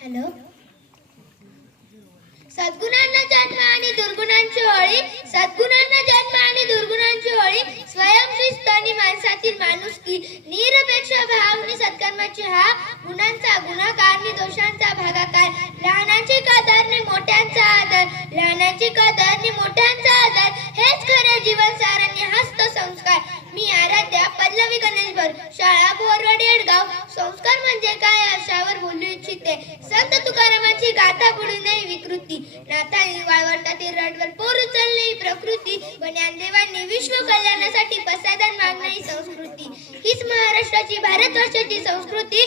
Hello? सद्गुणांना जन्म आणि दुर्गुणांची होळी सद्गुणांना जन्म आणि दुर्गुणांची होळी स्वयंशिस्त आणि माणसातील माणुसकी निरपेक्ष भावनी सत्कर्माची हा गुणांचा गुणाकार आणि दोषांचा भागाकार. लहानांची कदर संस्कार म्हणजे काय अशावर बोलू इच्छिते. संत तुकारामांची गाथा पुढे विकृती. नाताळी वाळवंटातील रडवर पोर उचलणे प्रकृती. व ज्ञानदेवांनी विश्व कल्याणासाठी पसायदान मागणारी संस्कृती. हीच महाराष्ट्राची भारतवर्षाची संस्कृती.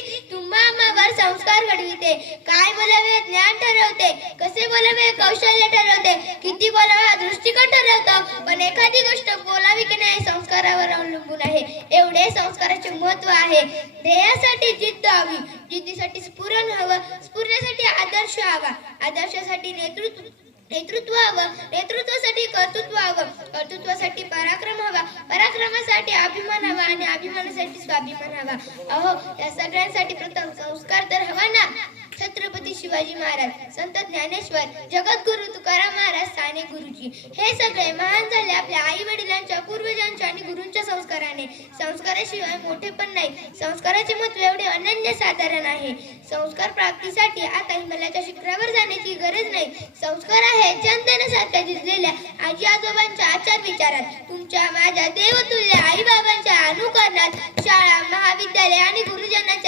मामावर संस्कार घडविते. काय बोलावे ज्ञान ठरवते. कसे बोलावे कौशल्य ठरवते. किती बोलावे हा दृष्टिकोन ठरवतो. पण एखादी गोष्ट बोलावी की नाही संस्कारावर अवलंबून आहे. एवढे संस्काराचे महत्त्व आहे. ध्येयासाठी जिद्द हवी. जिद्दीसाठी स्फुरण हवं. स्फुरण्यासाठी आदर्श हवा. आदर्शासाठी नेतृत्व नेतृत्व हवं नेतृत्वासाठी कर्तृत्व हवं कर्तृत्वासाठी पराक्रम हवा पराक्रमासाठी अभिमान हवा आणि अभिमानासाठी स्वाभिमान हवा. अहो या सगळ्यांसाठी प्रथम संस्कार तर हवा ना. छत्रपती शिवाजी महाराज संत ज्ञानेश्वर जगद्गुरु तुकाराम महाराज साने गुरुजी. हे सगळे महान झाले आपल्या आई वडिलांच्या पूर्वजांच्या आणि गुरूंच्या संस्काराने. संस्काराशिवाय मोठे पण नाही. संस्काराचे महत्त्व एवढे अनन्य साधारण आहे. संस्कार प्राप्तीसाठी आता हिमालयाच्या शिखरावर जाण्याची गरज नाही. संस्कार आहे चंदनासारख्या झिजलेल्या आजी आजोबांच्या आचार विचारात तुमच्या माझ्या देव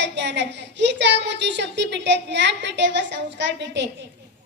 ज्ञानात ही चांगूची शक्तीपीठे ज्ञानपीठे व संस्कार पीठे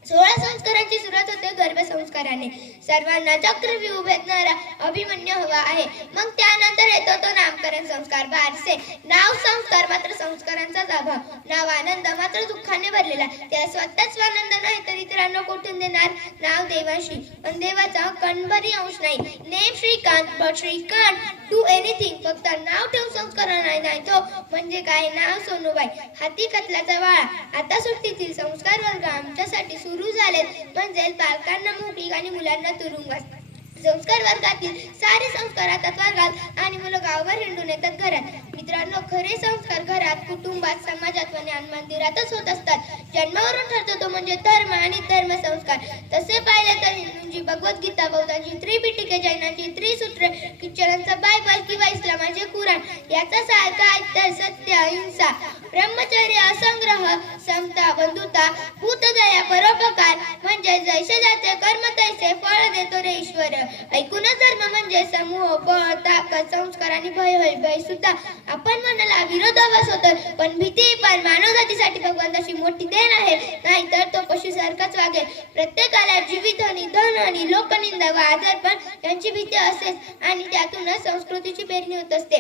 सोळा संस्कारांची सुरुवात होते गर्भसंस्काराने. सर्वांना चक्रव्यूह भेदणारा अभिमन्य हवा आहे. मग त्यानंतर येतो तो नामकरण संस्कार. बारसे. नाव संस्कार मात्र संस्कारांचाच अभाव. नाव आनंद मात्र दुःखाने भरलेला. त्या स्वतःच आनंद नाही तर इतरांना कुठून देणार? नाव देवाशी. पण देवाचा कणभरी अंश नाही. Name Shrikant but Shrikant to anything फक्त नाव ठेवून संस्कार नाही नाही तो. म्हणजे काय? नाव सोनूबाई. हाती कतलाचा वाळा. आता सुट्टीतील संस्कार वर्ग आमच्यासाठी सुरू झालेत. म्हणजे पालकांना मोकळीक आणि मुलांना तुरुंगात संस्कार वर्गातील सारे संस्कार आता वर्गात आणि मुलं गावभर हिंडून येतात घरात. मित्रांनो खरे संस्कार घरात कुटुंबात समाजात व ज्ञान मंदिरातच होत असतात. जन्मावरून ठरतो तो म्हणजे धर्म आणि धर्म संस्कार. तसे पाहिले तर हिंदूंची भगवद्गीता बौद्धांची त्रिपिटिके जैनांची त्रिसूत्र ख्रिश्चनांचा बायबल किंवा इस्लाम पुराण. याचा सारखा तर सत्य अहिंसा ब्रह्मचर्य असंग्रह समता बंधुता भूतदया परोपकार म्हणजे जैसे जाते कर्म तैसे फळ देतो रे ईश्वर. ऐकूनच धर्म म्हणजे समूह बळ ताकद संस्कार आणि भय होय भय सुद्धा. आपण मनाला विरोधाभास होतो पण भीती पण मानव जातीसाठी भगवंताची मोठी देण आहे. नाहीतर तो पशुसारखाच वागेल. प्रत्येकाला जीवित आणि धन आणि लोकनिंदा व आजारपण यांची भीती असेल आणि त्यातूनच संस्कृतीची पेरणी होत असते.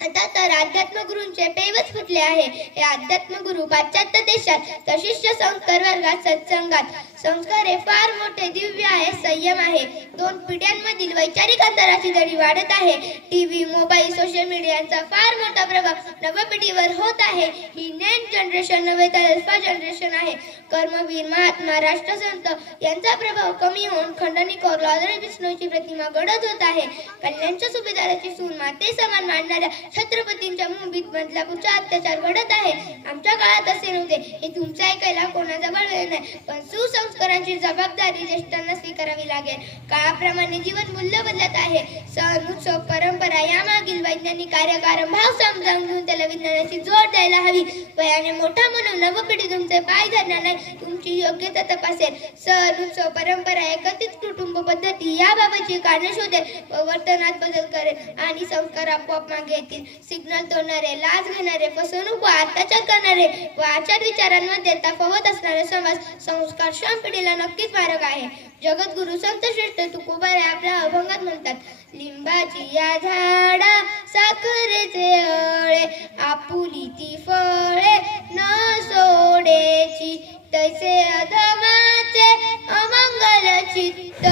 आता तर अध्यात्म गुरूंचे पेवच फुटले आहे. हे अध्यात्म गुरु पाश्चात्य देशात तर संस्कार वर्गात सत्संगात. संस्कार हे फार मोठे दिव्य आहे संयम आहे. दोन पिढ्यांमधील वैचारिक अंतराची दरी वाढत आहे. टीव्ही मोबाईल सोशल मीडियाचा फार मोठा प्रभाव नवपिढीवर होत आहे. ही नेट जनरेशन नव्हे तर अल्फा जनरेशन आहे. कर्मवीर महात्मा राष्ट्रसंत यांचा प्रभाव कमी होऊन खंडणी कोर विष्णूची प्रतिमा घडत होत आहे. कल्याणच्या सुभेदाराची सून माते समान मांडणाऱ्या छत्रपतींच्या मुंबईत बदलापूरचा अत्याचार घडत आहे. आमच्या काळात असे नव्हते. हे तुमचं ऐकायला कोणाजवळ वेळ नाही. पण सुसंस्कारांची जबाबदारी ज्येष्ठांना स्वीकारावी लागेल. काळाप्रमाणे जीवन मूल्य बदलत आहे. सण उत्सव परंपरा यामागील वैज्ञानिक कार्यकारण भाव समजावून घेऊन त्याला विज्ञानाची जोड द्यायला हवी. वयाने मोठा म्हणून नवपिढी तुमचे पाय धरणार नाही. तुमची योग्यता तपासेल. सण उत्सव परंपरा एकत्रित कुटुंब पद्धती याबाबतची कारणे शोधेल. व वर्तनात बदल करेल. आणि संस्कार आपोआप मागे येतील. सिग्नल तोडणारे लाच घेणारे फसवणूक व अत्याचार करणारे व आचार विचारांमध्ये तफावत असणारे समाज संस्कार श्रम पिढीला नक्कीच मारक आहे. जगद्गुरु संत श्रेष्ठ तुकोबारे आपल्या अभंगात म्हणतात लिंबाची या झाडा साखरेचे अळे आपुली ती फळे न सोडेची तैसे अधमाचे अमंगल चित्त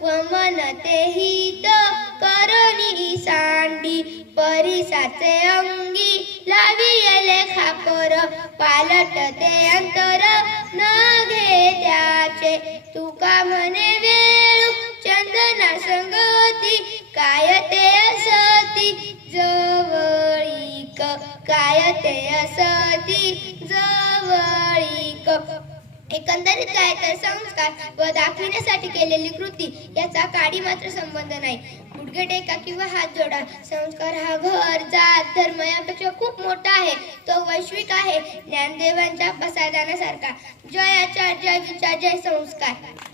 व मन ते हित परिसाचे अंगी लाविले खापर. पालटते अंतर न घे त्याचे तुका म्हणे वेळू चंदना संगती काय ते असती? जवळीक काय ते असती? जवळीक. एकंदरीत काय तर संस्कार व दाखविण्यासाठी केलेली कृती याचा काडी मात्र संबंध नाही. गुडघे टेका किंवा हात जोडा. संस्कार हा घर जात धर्म यापेक्षा खूप मोठा आहे. तो वैश्विक आहे. ज्ञानदेवांच्या पसायदानासारखा जय आचार जय विचार जय संस्कार.